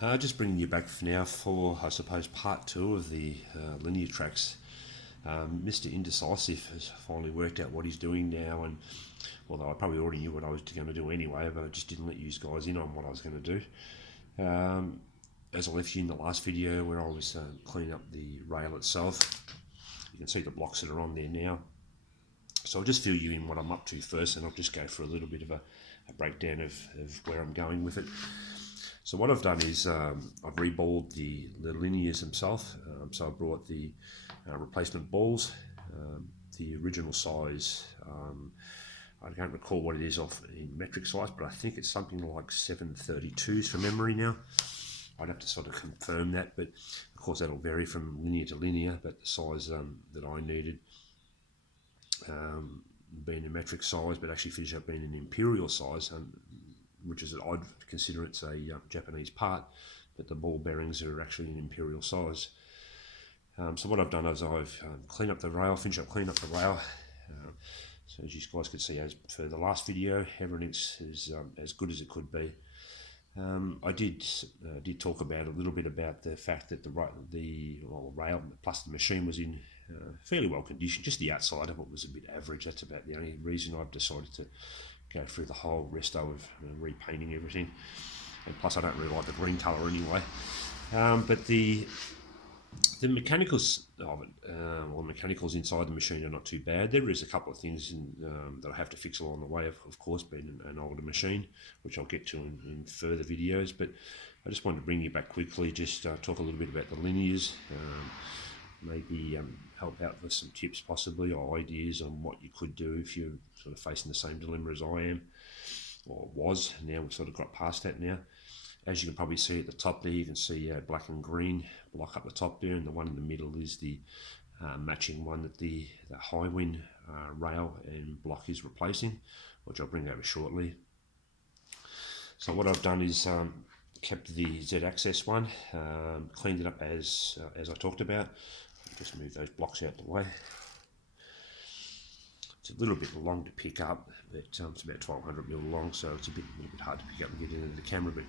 Just bringing you back for now for, I suppose, part two of the linear tracks. Mr. Indecisive has finally worked out what he's doing now, and although I probably already knew what I was going to do anyway, but I just didn't let you guys in on what I was going to do. As I left you in the last video where I was cleaning up the rail itself, you can see the blocks that are on there now. So I'll just fill you in what I'm up to first, and I'll just go for a little bit of a breakdown of where I'm going with it. So what I've done is I've reballed the linears themselves. So I brought the replacement balls, the original size. I can't recall what it is off in metric size, but I think it's something like 732s from memory now. I'd have to sort of confirm that, but of course that'll vary from linear to linear. But the size that I needed, being a metric size, but actually finished up being an imperial size, which is I'd consider it's a Japanese part, but the ball bearings are actually an imperial size. So what I've done is I've cleaned up the rail, finished up cleaning up the rail. So as you guys could see, as for the last video, everything's as good as it could be. I did talk about a little bit about the fact that the rail plus the machine was in fairly well conditioned. Just the outside of it was a bit average. That's about the only reason I've decided to go through the whole resto of repainting everything. And plus, I don't really like the green colour anyway. But the mechanicals of it, or mechanicals inside the machine, are not too bad. There is a couple of things that I have to fix along the way, of course, being an older machine, which I'll get to in further videos. But I just wanted to bring you back quickly, just talk a little bit about the linears, maybe help out with some tips possibly, or ideas on what you could do if you're sort of facing the same dilemma as I am, or was. Now we've sort of got past that now. As you can probably see at the top there, you can see black and green block up the top there, and the one in the middle is the matching one that the Highwind rail and block is replacing, which I'll bring over shortly. So what I've done is kept the Z-Access one, cleaned it up as I talked about. Just move those blocks out the way. It's a little bit long to pick up, but it's about 1200mm long, so it's a little bit hard to pick up and get into the camera, but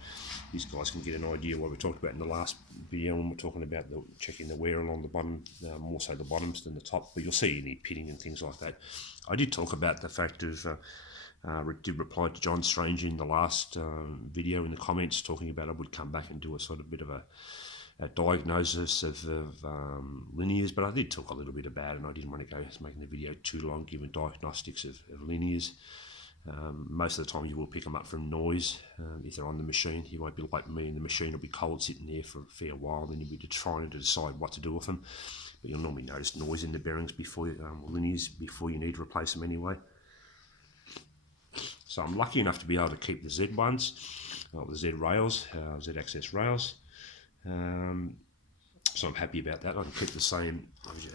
these guys can get an idea what we talked about in the last video when we're talking about checking the wear along the bottom, more so the bottoms than the top, but you'll see any pitting and things like that. I did talk about the fact of, did reply to John Strange in the last video in the comments, talking about I would come back and do a sort of bit of a diagnosis of linears, but I did talk a little bit about it, and I didn't want to go making the video too long giving diagnostics of linears. Most of the time you will pick them up from noise if they're on the machine. You won't be like me, and the machine will be cold sitting there for a fair while, then you'll be trying to decide what to do with them. But you'll normally notice noise in the bearings before linears before you need to replace them anyway. So I'm lucky enough to be able to keep the Z ones, the Z rails, Z-Access rails. So I'm happy about that. I can keep the same,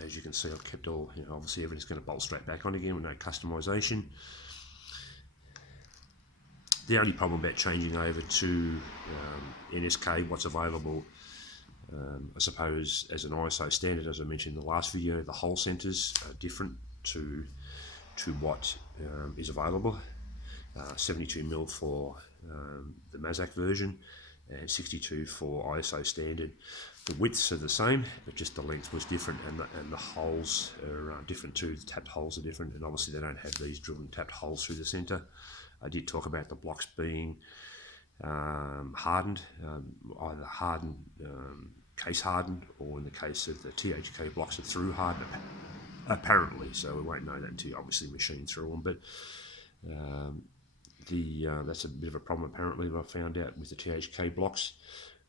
as you can see, I've kept all, obviously everything's going to bolt straight back on again with no customization. The only problem about changing over to NSK, what's available, I suppose, as an ISO standard, as I mentioned in the last video, the hole centers are different to what is available. 72mm for the Mazak version, and 62 for ISO standard. The widths are the same, but just the length was different, and the holes are different too. The tapped holes are different, and obviously they don't have these drilled and tapped holes through the centre. I did talk about the blocks being hardened, either hardened, case hardened, or in the case of the THK blocks are through hardened, apparently. So we won't know that until you obviously machine through them, but that's a bit of a problem apparently that I found out with the THK blocks,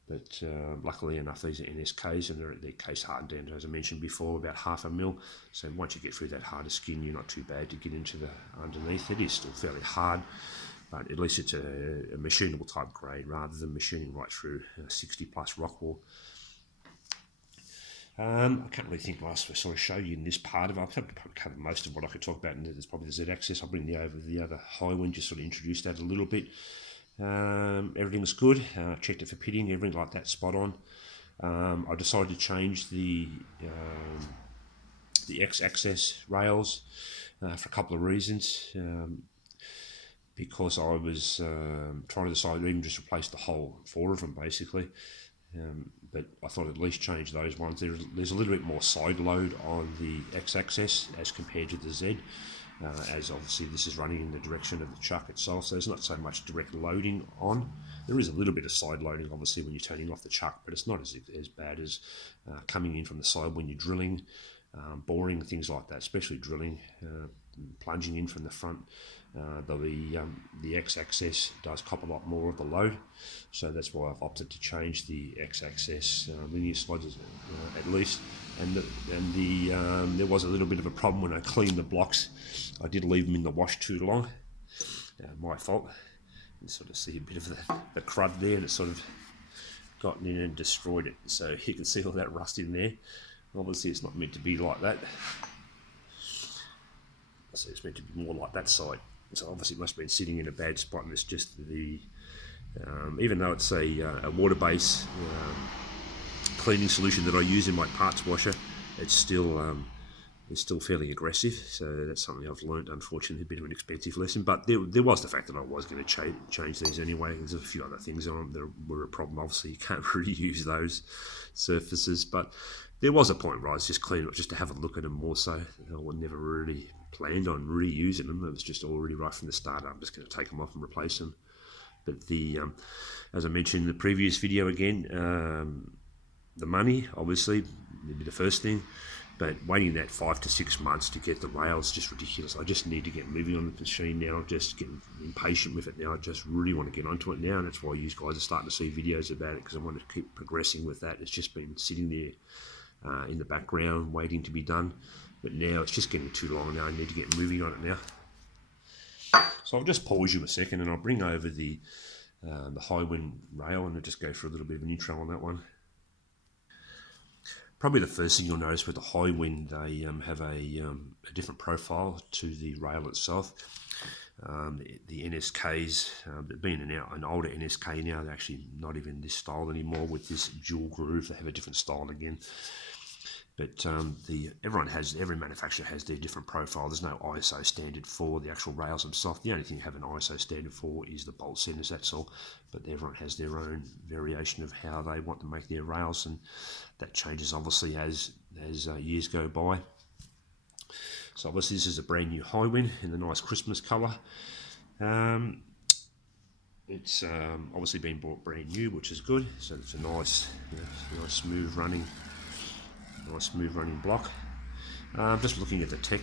but luckily enough these are NSKs, and they're case hardened down, as I mentioned before, about 1/2 mil. So once you get through that harder skin, you're not too bad to get into the underneath. It is still fairly hard, but at least it's a machinable type grade rather than machining right through 60 plus rock wool. I can't really think what else to sort of show you in this part of it. I've probably covered most of what I could talk about, and there's probably the Z-Access. I'll bring the other Highwind, just sort of introduce that a little bit. Everything was good. Checked it for pitting, everything like that, spot on. I decided to change the X-Access rails for a couple of reasons. because I was trying to decide to even just replace the whole 4 of them basically. But I thought at least change those ones. There's a little bit more side load on the X-axis as compared to the Z, as obviously this is running in the direction of the chuck itself, so there's not so much direct loading on. There is a little bit of side loading obviously when you're turning off the chuck, but it's not as bad as coming in from the side when you're drilling, boring, things like that, especially drilling, plunging in from the front. The X-axis does cop a lot more of the load, so that's why I've opted to change the X-axis linear slides at least. And there was a little bit of a problem when I cleaned the blocks. I did leave them in the wash too long. My fault. You sort of see a bit of the crud there, and it's sort of gotten in and destroyed it. So you can see all that rust in there. Obviously it's not meant to be like that. So it's meant to be more like that side. So obviously it must have been sitting in a bad spot, and it's just the, even though it's a water-based cleaning solution that I use in my parts washer, it's still fairly aggressive. So that's something I've learned, unfortunately, a bit of an expensive lesson. But there was the fact that I was going to change these anyway. There's a few other things on them that were a problem. Obviously you can't really use those surfaces, but there was a point where I was just cleaning it just to have a look at them more so. I never really planned on reusing them. It was just already right from the start. I'm just going to take them off and replace them. But as I mentioned in the previous video again, the money obviously would be the first thing, but waiting that 5 to 6 months to get the rails is just ridiculous. I just need to get moving on the machine now. I'm just getting impatient with it now. I just really want to get onto it now, and that's why you guys are starting to see videos about it, because I want to keep progressing with that. It's just been sitting there in the background waiting to be done, but now it's just getting too long now. I need to get moving on it now. So I'll just pause you a second and I'll bring over the Highwind rail, and I'll just go for a little bit of an intro on that one. Probably the first thing you'll notice with the Highwind, they have a different profile to the rail itself. The NSKs, being an older NSK now, they're actually not even this style anymore with this dual groove. They have a different style again. But every manufacturer has their different profile. There's no ISO standard for the actual rails themselves. The only thing you have an ISO standard for is the bolt centers, that's all. But everyone has their own variation of how they want to make their rails, and that changes obviously as years go by. So obviously this is a brand new Highwind in the nice Christmas colour. It's obviously been bought brand new, which is good. So it's a nice smooth running block. Just looking at the tech,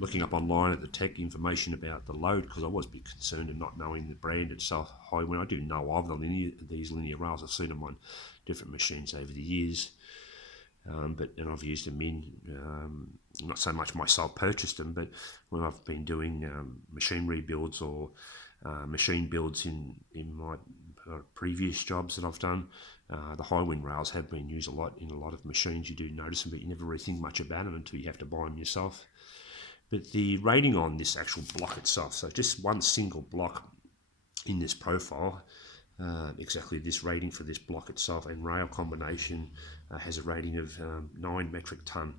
looking up online at the tech information about the load, because I was a bit concerned of not knowing the brand itself. Highwind, I do know of these linear rails. I've seen them on different machines over the years, and I've used them in, not so much myself purchased them, but when I've been doing machine rebuilds or machine builds in my previous jobs that I've done, the Highwind rails have been used a lot in a lot of machines. You do notice them, but you never really think much about them until you have to buy them yourself. But the rating on this actual block itself, so just one single block in this profile, exactly this rating for this block itself and rail combination has a rating of 9 metric ton,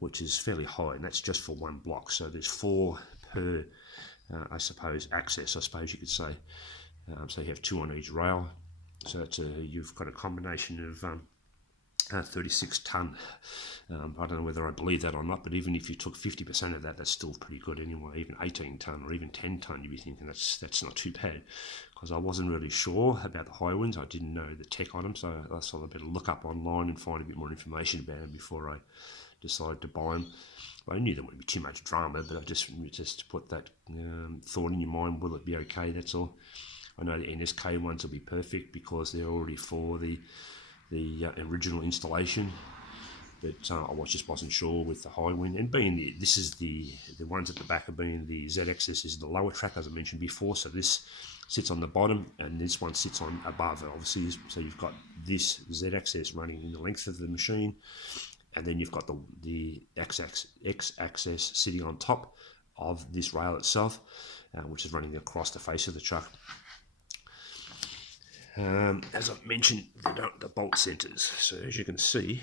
which is fairly high, and that's just for one block. So there's 4 per, I suppose, access, I suppose you could say. So you have 2 on each rail. So it's you've got a combination of 36 ton. I don't know whether I believe that or not, but even if you took 50% of that, that's still pretty good anyway. Even 18 ton or even 10 ton, you'd be thinking that's not too bad. Because I wasn't really sure about the Highwinds. I didn't know the tech on them, so I thought I'd better look up online and find a bit more information about them before I decided to buy them. I knew there wouldn't be too much drama, but I just put that thought in your mind, will it be okay, that's all. I know the NSK ones will be perfect because they're already for the original installation, but I just wasn't sure with the Highwind, and being this is the ones at the back of being the ZXS is the lower track, as I mentioned before, so this sits on the bottom and this one sits on above, obviously. So you've got this ZXS running in the length of the machine, and then you've got the X-axis sitting on top of this rail itself, which is running across the face of the truck. As I've mentioned, the bolt centers. So as you can see,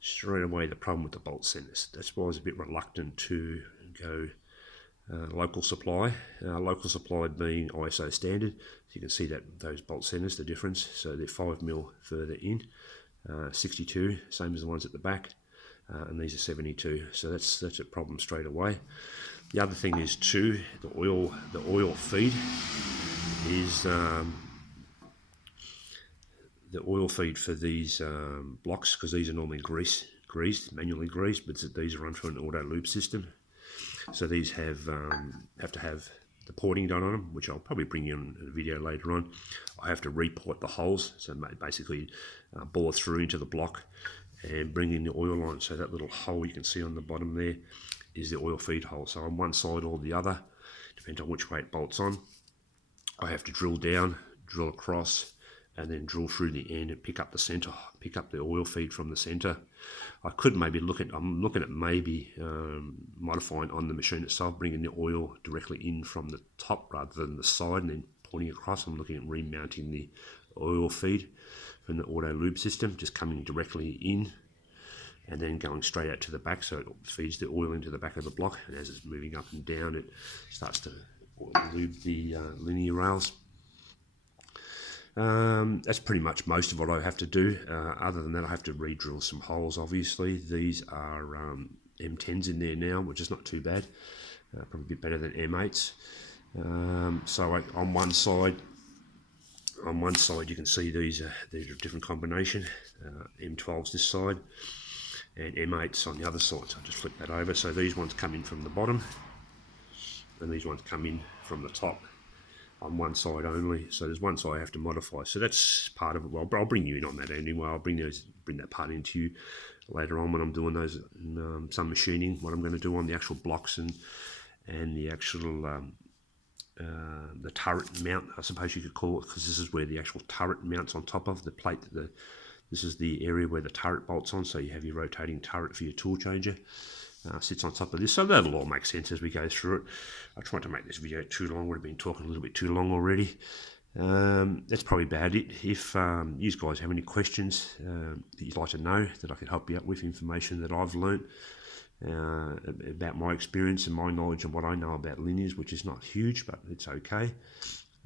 straight away the problem with the bolt centers. That's why I was a bit reluctant to go local supply. Local supply being ISO standard. So you can see that those bolt centers, the difference. So they're 5mm further in. 62, same as the ones at the back. And these are 72. So that's a problem straight away. The other thing is too, the oil feed is the oil feed for these blocks, because these are normally greased, manually greased, but these are run through an auto lube system. So these have to have the porting done on them, which I'll probably bring you in a video later on. I have to report the holes, so basically bore through into the block and bring in the oil line. So that little hole you can see on the bottom there is the oil feed hole. So on one side or the other, depends on which way it bolts on, I have to drill down, drill across, and then drill through the end and pick up the center, pick up the oil feed from the center. I could maybe I'm looking at maybe modifying on the machine itself, bringing the oil directly in from the top rather than the side and then pointing across. I'm looking at remounting the oil feed from the auto lube system, just coming directly in and then going straight out to the back, so it feeds the oil into the back of the block, and as it's moving up and down, it starts to lube the linear rails. That's pretty much most of what I have to do. Other than that, I have to re-drill some holes, obviously. These are M10s in there now, which is not too bad. Probably a bit better than M8s. So on one side you can see these are a different combination. M12's this side and M8's on the other side. So I'll just flip that over. So these ones come in from the bottom and these ones come in from the top. On one side only, so there's one side I have to modify. So that's part of it. Well, I'll bring you in on that anyway. I'll bring that part into you later on when I'm doing those some machining. What I'm going to do on the actual blocks and the actual the turret mount, I suppose you could call it, because this is where the actual turret mounts on top of the plate. This is the area where the turret bolts on. So you have your rotating turret for your tool changer. Sits on top of this, so that'll all make sense as we go through it. I tried to make this video too long, would have been talking a little bit too long already. That's probably about it. If you guys have any questions that you'd like to know that I can help you out with, information that I've learnt about my experience and my knowledge and what I know about linears, which is not huge, but it's okay.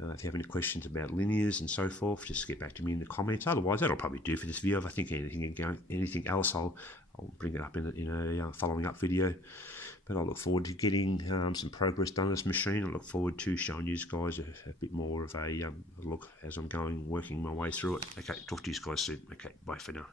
If you have any questions about linears and so forth, just get back to me in the comments. Otherwise, that'll probably do for this video. If I think anything else, I'll bring it up in a following up video. But I look forward to getting some progress done on this machine. I look forward to showing you guys a bit more of a look as I'm working my way through it. Okay, talk to you guys soon. Okay, bye for now.